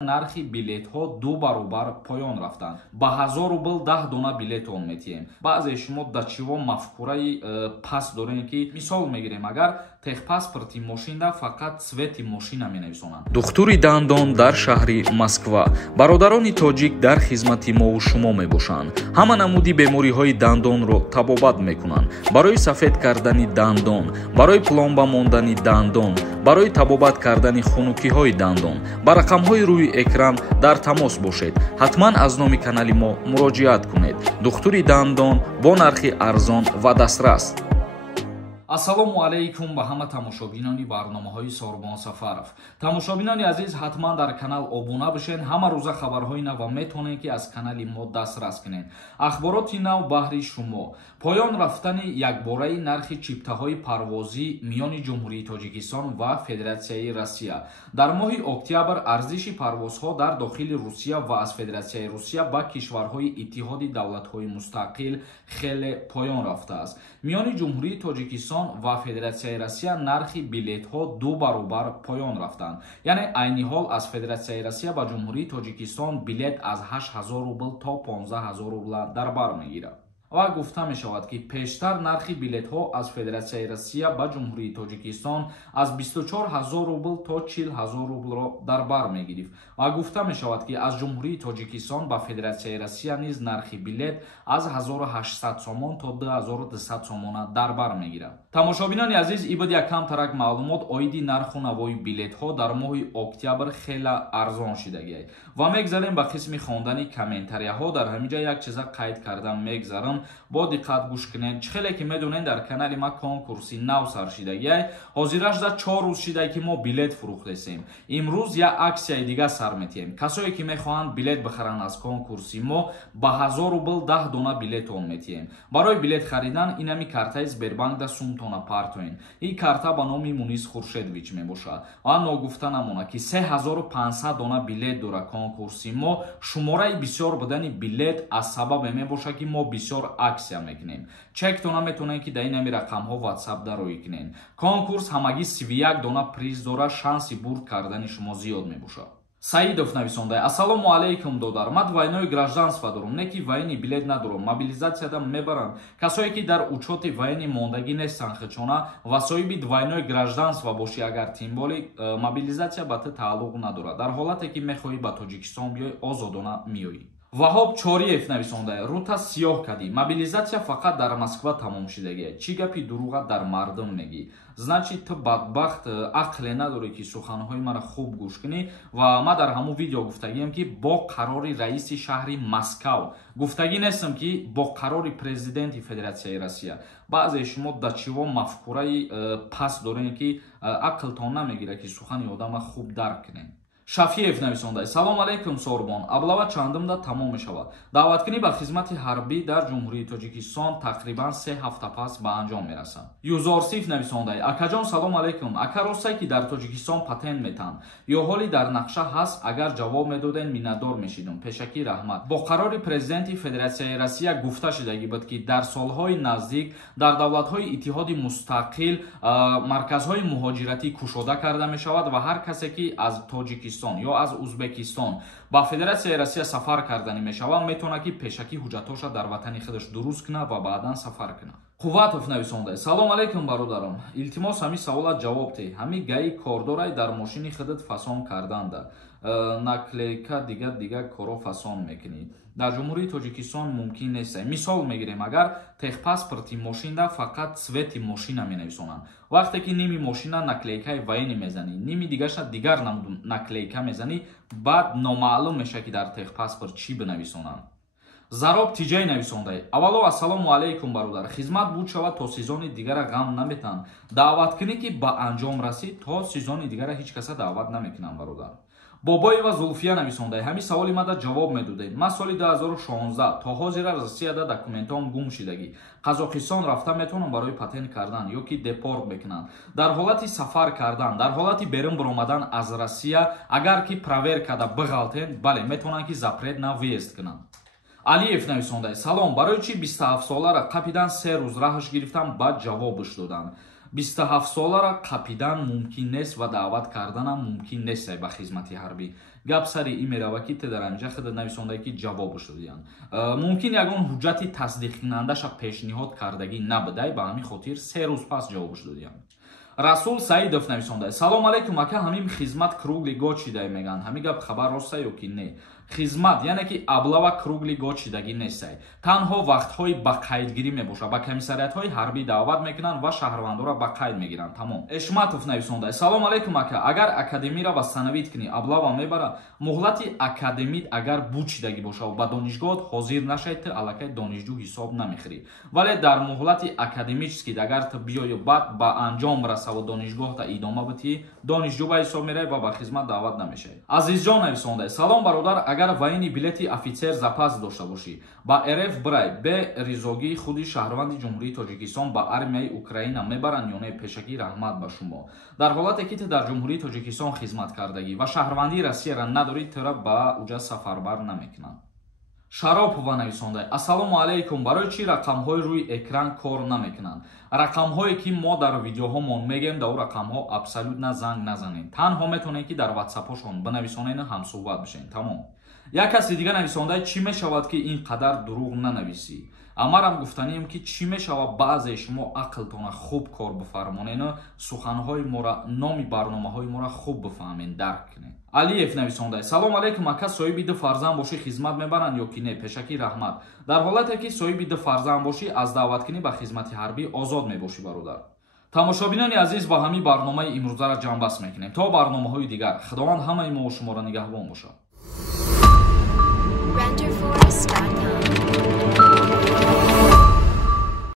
нархи билетҳо ду баробар поён рафтанд. Ба 1000 рубл 10 дона билет он метиҳем. баъзе шумо да чиво мафкураи паст дорем ки мисол мегирем агар техпаспорти мошинда фақат цвети мошина менависонанд. духтури дандон дар шаҳри Москва. бародарони тоҷик дар хизмати мову шумо мебошанд. ҳама намуди бемориҳои дандонро табобат мекунанд. барои сафед кардани дандон, барои пломба мондани дандон, барои табобат кардани хунукиҳои дандон ба рақамҳои рӯи экран дар тамос бошед. ҳатман аз номи канали мо муроҷиат кунед. духтури дандон бо нархи арзон ва дастрас. ассалому алайкум ба ҳама тамошобинони барномаҳои Сорбон Сафаров. Тамошобинони азиз, ҳатман дар канал обуна бишен. ҳама рӯза хабарҳои нав ва метонед ки аз канали мо дастрас кунед. ахбороти нав баҳри шумо. поён рафтани якбораи нархи чиптаҳои парвозӣ миёни ҷумҳурии Тоҷикистон ва Федератсияи Россия. дар моҳи октябр арзиши парвозҳо дар дохили Русия ва аз Федератсияи Русия ба кишварҳои Иттиҳоди давлатҳои мустақил хеле поён рафтааст. миёни ҷумҳурии Тоҷикистон ва Федератсияи Россия нархи билетҳо ду баробар поён рафтанд. яъне айни ҳол аз Федератсияи Россия ба ҷумҳурии Тоҷикистон билет аз 8000 рубл то 15000 рубл дар бар мегирад. ва гуфта мешавад ки пештар нархи билетҳо аз Федератсияи Россия ба ҷумҳурии Тоҷикистон аз 24000 рубл то 40000 рублро дар бар мегирифт. ва гуфта мешавад ки аз ҷумҳурии Тоҷикистон ба Федератсияи Россия низ нархи билет аз 1800 сомон то 2200 сомона дар бар мегирад. тамошобинони азиз, ин буд як камтарак маълумот оиди нарху навои билетҳо дар моҳи октябр хела арзон шидагиай. ва мегзарем ба қисми хондани комментарияҳо. дар ҳамин ҷа як чиза қайд кардан мегзарам. бо диққат гӯш кунед. чихеле ки медонед дар канали ма конкурси нав сар шидагиай. ҳозираш за 4 рӯз шидай ки мо билет фурӯхтесем. имрӯз як аксияи дига сар метиҳем. касое ки мехоҳанд билет бихаранд аз конкурси мо ба 1000 рубл 10 дона билет он метиҳем. барои билет харидан инами картаи Сбербанк да сумтона партоен. ин карта ба номи Мунис Хуршедович мебошад. ва ногуфта намона ки 3500 дона билет дора конкурси мо. шумораи бисёр будани билет аз сабабе мебошад ки мо бисёр аксия мекунем. чектона метонед ки дар инами рақамҳо WhatsApp дароӣ кунед. конкурс ҳамагӣ 31 дона приз дора. шанси бурд кардани шумо зиёд мебошад. Саидов нависондай: ассалому алейкум додар. Ма двойное гражданство дорам, не ки военный билет надорам. Мобилизацияда мебаранд. Касое ки дар учёти военный мондагӣ нестанд хечона ва соҳиби двойное гражданство бошӣ, агар тим боли мобилизация ба ту тааллуқ надорад. Дар ҳолате ки мехоҳӣ ба Тоҷикистон биёй, озодона миёӣ. Ваҳоб Чориев нависондай: рута сиёҳ кадӣ. Мобилизация фақат дар Москва тамом шидагиай. Чӣ гапи дуруға дар мардум мегӣ? Значит ту бадбахт ақле надорӣ ки суханҳои мара хуб гӯш кунӣ. ва ма дар ҳамун видео гуфтагием ки бо қарори раиси шаҳри Москав, гуфтагӣ нестам ки бо қарори президенти Федератсияи Россия. баъзе шумо да чиво мафкураи паст дорем ки ақлтон намегира ки сухани одама хуб дарк кунем. Шафиев нависондай: салом алейкум Сорбон. аблава чандумда тамом мешавад. даъваткунӣ ба хизмати ҳарбӣ дар ҷумҳурии Тоҷикистон тақрибан 3 ҳафта пас ба анҷом мерасад. Юзорсиф нависондай: акаҷон салом алейкум. ака ростае ки дар Тоҷикистон патент метаҳанд ё ҳоли дар нақша ҳаст? агар ҷавоб медоден миннатдор мешидум. пешакӣ раҳмат. бо қарори президенти Федератсияи Россия гуфта шидагӣ буд ки дар солҳои наздик дар давлатҳои Иттиҳоди мустақил марказҳои муҳоҷиратӣ кушода карда мешавад ва ҳар касе ки аз Тоҷикистон ё аз Узбекистон ба Федератсияи Россия сафар карданӣ мешавад, метавонад ки пешакӣ ҳуҷҷатоша дар ватани худаш дуруст кунад ва баъдан сафар кунад. Қувватов нависондай: салом алейкум бародарам. илтимос ҳамин саволат ҷавоб деҳ. ҳамин гаи кордорай дар мошини худат фасон карданда. наклейка дига коро фасон мекунӣ. дар ҷумҳурии Тоҷикистон мумкин нест. мисол мегирем, агар техпаспорти мошинда фақат цвети мошина менависонанд. вақте ки ними мошина наклейкаи военӣ мезанӣ, ними дигаша дигар наклейка мезанӣ, баъд номаълум мешавад ки дар техпаспорт чӣ бинависонанд. Зароб Тиҷай нависондай: аввало ассалому алейкум бародар. хизмат буд шавад то сезони дигара ғам наметан. даъваткунӣ ки ба анҷом расид, то сезони дигара ҳеҷ каса даъват наметунам бародар. Бобоева Зулфия нависондай: ҳамин саволи мада ҷавоб медодед. ман соли 2016 то ҳозира Россияда документом гум шидагӣ. Қазоқистон рафта метавонам барои патент кардан ё ки депорт бекунанд. дар ҳолати сафар кардан, дар ҳолати берун баромадан аз Россия, агар ки проверкада биғалтен, бале метавонанд ки запрет на въезд кунанд. Алиев нависондай: салом, барои чӣ 27 солара қапидан 3 рӯз раҳш гирифтам, баъд ҷавобш доданд. 27 солара қапидан мумкин нест ва даъват карданам мумкин нест ба хизмати ҳарбӣ. гап сари ин мерава ки те дар анҷа худа нависондаи ки ҷавобш додиянд. Мумкин ягон ҳуҷҷати тасдиқкунандаша пешниҳод кардагӣ набудай, ба ҳамин хотир 3 рӯз пас ҷавобш додиянд. Расул Саидов нависонда: салом алейкум ака, ҳамин хизмат кругли год шидай меган. Ҳамин гап хабар роста ё ки не? Хизмат яъне ки аблава кругли год шидагӣ нестай. Танҳо вақтҳои ба қайдгирӣ мебоша, ба комиссариятҳои ҳарбӣ даъват мекунанд ва шаҳрвандора ба қайд мегиранд. Тамом. Эшматов нависонда: салом алейкум ака, агар академира ва санавид кини аблава мебара, муҳлати академид агар буд шидагӣ боша ва ба донишгоҳ ҳозир нашаид, ты аллакай донишҷӯ ҳисоб намехӯрӣ. Вале дар муҳлати академически агар ты биёи баъд ба анҷом раса ва донишгоҳта идома битӣ, донишҷӯ ба ҳисоб меравӣ ва ба хизмат даъват намешавӣ. Азизҷон нависонда: салом бародар, агар вайни билети офитсер запас дошта бошӣ, ба РФ бирай, бе ризогии худи шаҳрванди ҷумҳурии Тоҷикистон ба армияи Украина мебаранд ё не? Пешакӣ раҳмат ба шумо. Дар ҳолате ки ты дар ҷумҳурии Тоҷикистон хизмат кардагӣ ва шаҳрвандии Россияра надорӣ, тыра ба уҷа сафарбар наметунанд. Шаропова нависонда: ассалому алейкум, барои чӣ рақамҳои рӯи экран кор намекунанд? Рақамҳое ки мо дар видеоҳомон мегем, дар рақамҳо абсолютно занг назанед. Танҳо метавонед ки дар ватсапҳошон бинависонед, ҳамсуҳбат бишед. Тамом. Як каси дигар нависонда: чӣ мешавад ки ин қадар дурӯғ нанависӣ? Амарам гуфтанием ки чӣ мешавад баъзе шумо ақлтона хуб кор бифармонед, суханҳои мора, номи барномаҳои мора хуб бифаҳмед, дарк кунед. Алиев нависонда: салом алейкум ака, соҳиби ду фарзанд бошӣ, хизмат мебаранд ё ки не? Пешакӣ раҳмат. Дар ҳолате ки соҳиби ду фарзанд бошӣ, аз даъваткунӣ ба хизмати ҳарбӣ озод мебошӣ бародар. тамошобинони азиз, ба ҳамин барномаи имрӯзара ҷамъбаст мекунем. То барномаҳои дигар, худованд ҳамаи мо шуморо нигаҳбон бошад.